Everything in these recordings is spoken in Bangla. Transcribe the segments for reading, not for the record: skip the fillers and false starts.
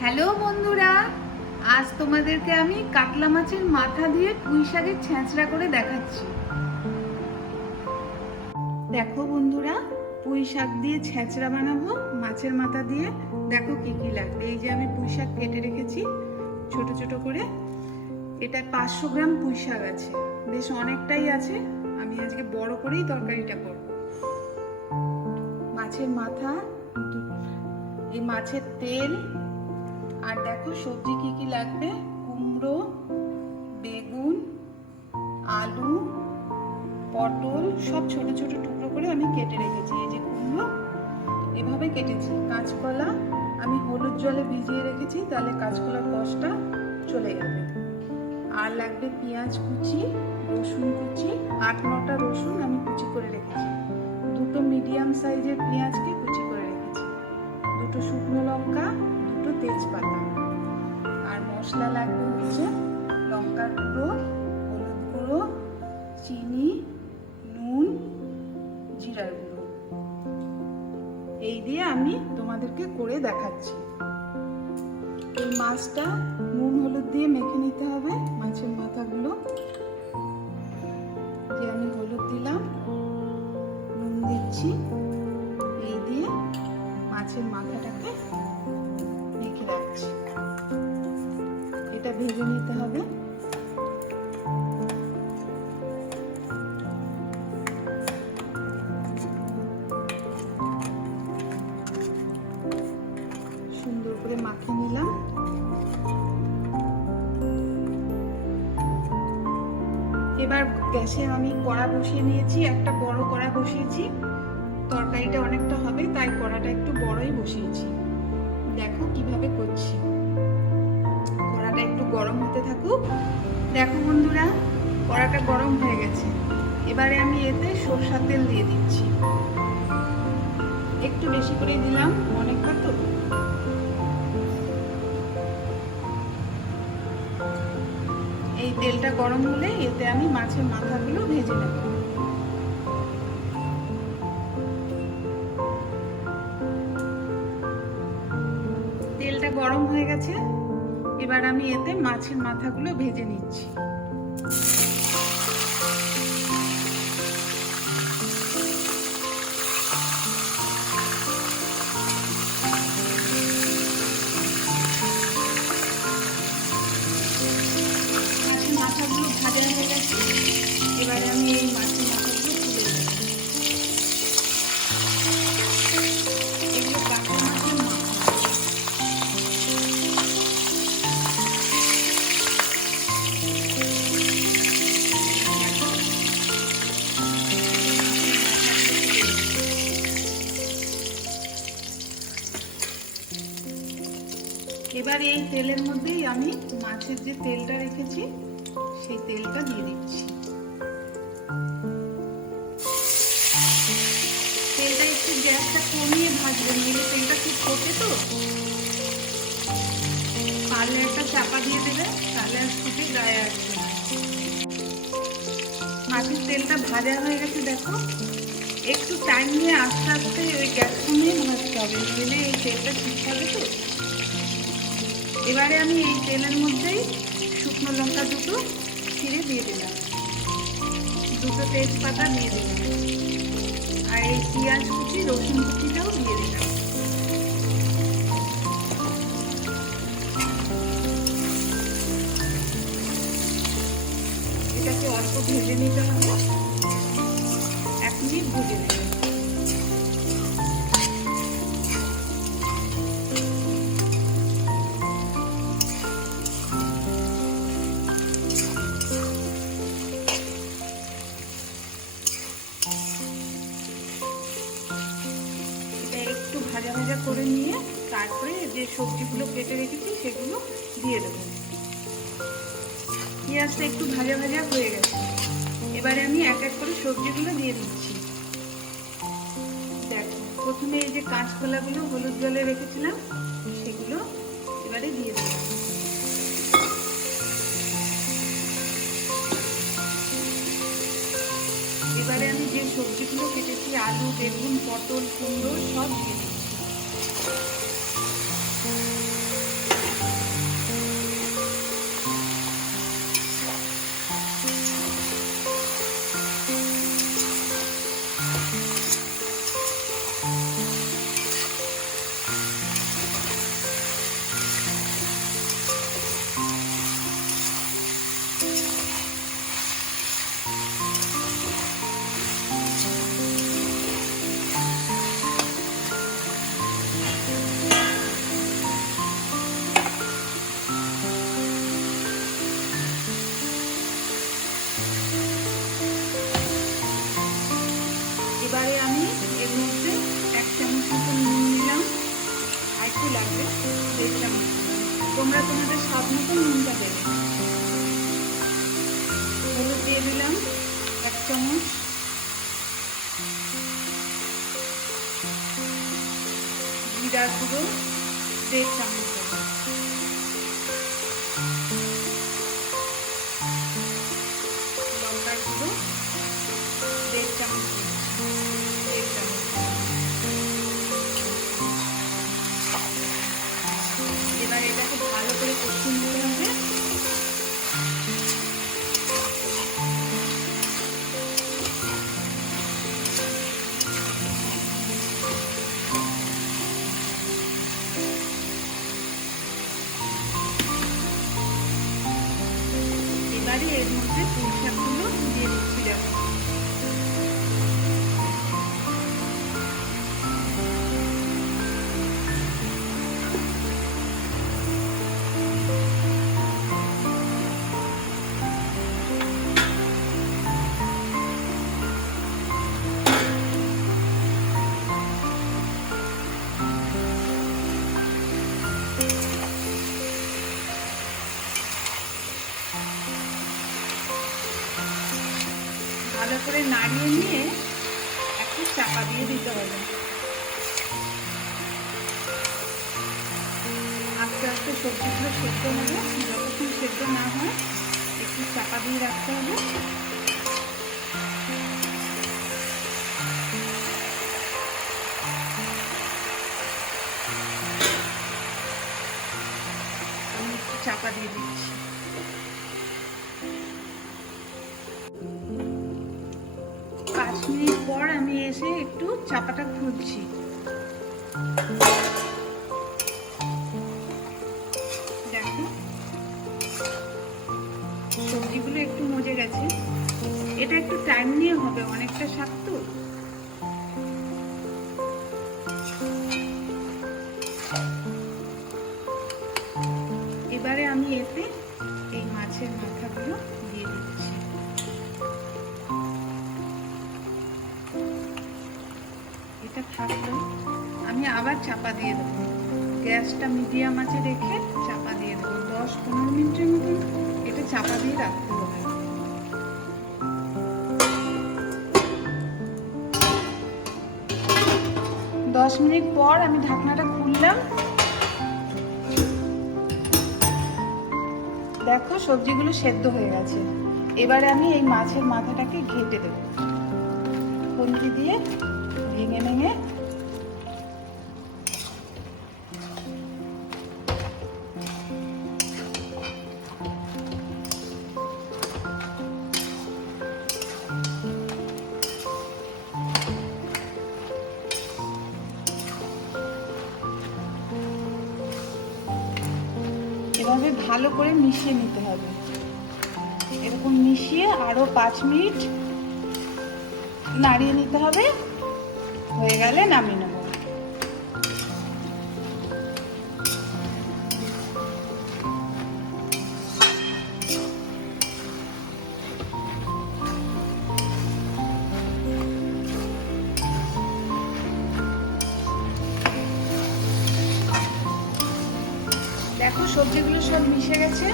হ্যালো বন্ধুরা, আজ তোমাদেরকে আমি কাতলা মাছের মাথা দিয়ে পুঁই শাকের ছ্যাঁচড়া করে দেখাচ্ছি। দেখো বন্ধুরা, পুঁই শাক দিয়ে ছ্যাঁচড়া বানাবো মাছের মাথা দিয়ে। দেখো কি কি লাগবে। এই যে আমি পুঁই শাক কেটে রেখেছি ছোট ছোট করে। এটা 500 গ্রাম পুঁই শাক আছে, বেশ অনেকটাই আছে। আমি আজকে বড় করেই তরকারিটা করব। মাছের মাথা, এই মাছের তেল, আর দেখো সবজি কি কি লাগবে। কুমড়ো, বেগুন, আলু, পটল সব ছোট ছোট টুকরো করে আমি কেটে রেখেছি। এই যে কুমড়ো এভাবে কেটেছি। কাঁচকলা আমি হলুদ জলে ভিজিয়ে রেখেছি, তাহলে কাঁচকলার রসটা চলে যাবে। আর লাগবে পেঁয়াজ কুচি, রসুন কুচি, 8-9টা রসুন আমি কুচি করে রেখেছি। 2টো মিডিয়াম সাইজের পেঁয়াজকে কুচি করে রেখেছি। 2টো শুকনো লঙ্কা, 2টো তেজপাতা। আর মশলা লাগবে হচ্ছে লঙ্কার গুঁড়ো, হলুদ গুঁড়ো, চিনি, নুন, জিরার গুঁড়ো। এই দিয়ে আমি তোমাদেরকে করে দেখাচ্ছি। এই মাছটা নুন হলুদ দিয়ে মেখে নিতে হবে। মাছের মাথাগুলো যে আমি হলুদ দিলাম, নুন দিচ্ছি, এই দিয়ে মাছের মাথাটাকে মেখে রাখছি। এটা ভেজে নিতে হবে। সুন্দর করে মাখিয়ে নিলাম। এবার গ্যাসে আমি কড়া বসিয়ে নিয়েছি, একটা বড় কড়া বসিয়েছি। তরকারিটা অনেকটা হবে, তাই কড়াটা একটু বড়ই বসিয়েছি। দেখো কিভাবে করছি। কড়াটা একটু গরম হতে থাকুক। দেখো বন্ধুরা, কড়াটা গরম হয়ে গেছে। এবারে আমি এতে সরষের তেল দিয়ে দিচ্ছি। একটু বেশি করে দিলাম, অনেকটা তো। এই তেলটা গরম হলে এতে আমি মাছের মাথাগুলো ভেজে নেব। তেলটা গরম হয়ে গেছে, এবার আমি এতে মাছের মাথাগুলো ভেজে নিচ্ছি। মাথাগুলো ভাজা হয়ে গেছে, এবারে আমি এই মাছের মাথাগুলো তুলে দেব। এগুলো কাতলা মাছের মাথা। এবার এই তেলের মধ্যেই আমি মাছের যে তেলটা রেখেছি সেই তেলটা দিয়ে দিচ্ছি। তেলটা একটু গ্যাসটা কমিয়ে ভাজবেন, নইলে তেলটা খুব ফোটে তো। পারলে একটা চাপা দিয়ে দেবে, তাহলে আর ফুটে গায়ে আসবে না। মাছের তেলটা ভাজা হয়ে গেছে। দেখো, একটু টাইম নিয়ে আস্তে আস্তে ওই গ্যাস কমিয়ে ভাজতে হবে, নইলে এই তেলটা ঠিক হবে তো। এবারে আমি এই তেলের মধ্যেই শুকনো লঙ্কা 2টো ছিঁড়ে দিয়ে দিলাম, 2টো তেজপাতা দিয়ে দিলাম, আর এই পেঁয়াজ কুচি, রসুন কুচিটাও দিয়ে দিলাম। এটাকে অল্প ভেজে নিতে হবে, 1 মিনিট ভেজে নেব। একটু ভাজা ভাজা করে নিয়ে তারপরে যে সবজিগুলো কেটে রেখেছি সেগুলো দিয়ে দেবো। পেঁয়াজটা একটু ভাজা ভাজা হয়ে গেছে, এবারে আমি এক এক করে সবজিগুলো দিয়ে দিচ্ছি। দেখো, প্রথমে এই যে কাঁচকলাগুলো হলুদ জলে রেখেছিলাম সেগুলো এবারে দিয়ে দিলাম। এবারে আমি যে সবজিগুলো কেটেছি, আলু, বেগুন, পটল, কুমড়ো সব দিয়ে দিচ্ছি। একটু লাগবে, 1.5 চামচ। তোমরা তোমাদের স্বাদ মতো নুনটা দেবে। হলুদ দিয়ে দিলাম 1 চামচ, জিরার গুঁড়ো 1.5 চামচ দেবো, লঙ্কার গুঁড়ো 1.5 চামচ, 1.5 চামচ। এবার এটাকে ভালো করে কষিয়ে নিতে হবে। এবারে এর মধ্যে পুঁই শাকগুলো দিয়ে দিচ্ছি। দেখো ভালো করে নাড়িয়ে নিয়ে একটু চাপা দিয়ে দিতে হবে। আস্তে আস্তে সবজিগুলো সেদ্ধ হবে, যতক্ষণ সেদ্ধ না হয় একটু চাপা দিয়ে রাখতে হবে। আমি একটু চাপা দিয়ে দিচ্ছি। 5 মিনিট পর আমি এসে একটু চাপাটা খুলছি। দেখো সবজিগুলো একটু মজে গেছে। এটা একটু টাইম নিয়ে হবে, অনেকটা শাক তো। এবারে আমি এতে এই মাছের মাথাগুলো দিয়ে দিচ্ছি। এটা থাকলো, আমি আবার চাপা দিয়ে দেবো। গ্যাসটা মিডিয়াম আঁচে রেখে চাপা দিয়ে দেবো। 10-15 মিনিটের মতন এটা চাপা দিয়ে রাখতে হবে। দশ মিনিট পর আমি ঢাকনাটা খুললাম। দেখো সবজিগুলো সেদ্ধ হয়ে গেছে। এবারে আমি এই মাছের মাথাটাকে ঘেঁটে দেবো, খুন্তি দিয়ে ভেঙে ভেঙে। এভাবে ভালো করে মিশিয়ে নিতে হবে। এরকম মিশিয়ে আরো 5 মিনিট নাড়িয়ে নিতে হবে। হয়ে গেলে নামিয়ে নেব। দেখো সবজিগুলো সব মিশে গেছে,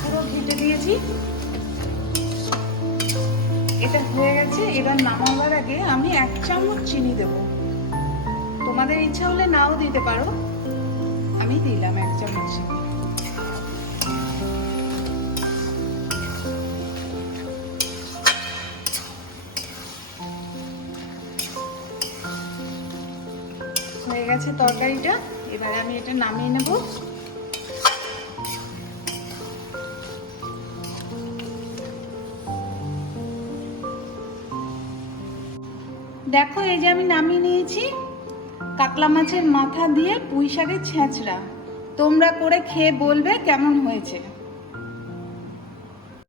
পুরো ঘেঁটে দিয়েছি। এটা হয়ে গেছে। এবার নামাবার আগে আমি 1 চামচ চিনি দেব। তোমাদের ইচ্ছা হলে নাও দিতে পারো, আমি দিলাম 1 চামচ। হয়ে গেছে তরকারিটা। এবারে আমি এটা নামিয়ে নেব। দেখো এই যে আমি নামিয়ে নিয়েছি কাতলা মাছের মাথা দিয়ে পুঁই শাকের ছেঁচড়া। তোমরা করে খেয়ে বলবে কেমন হয়েছে।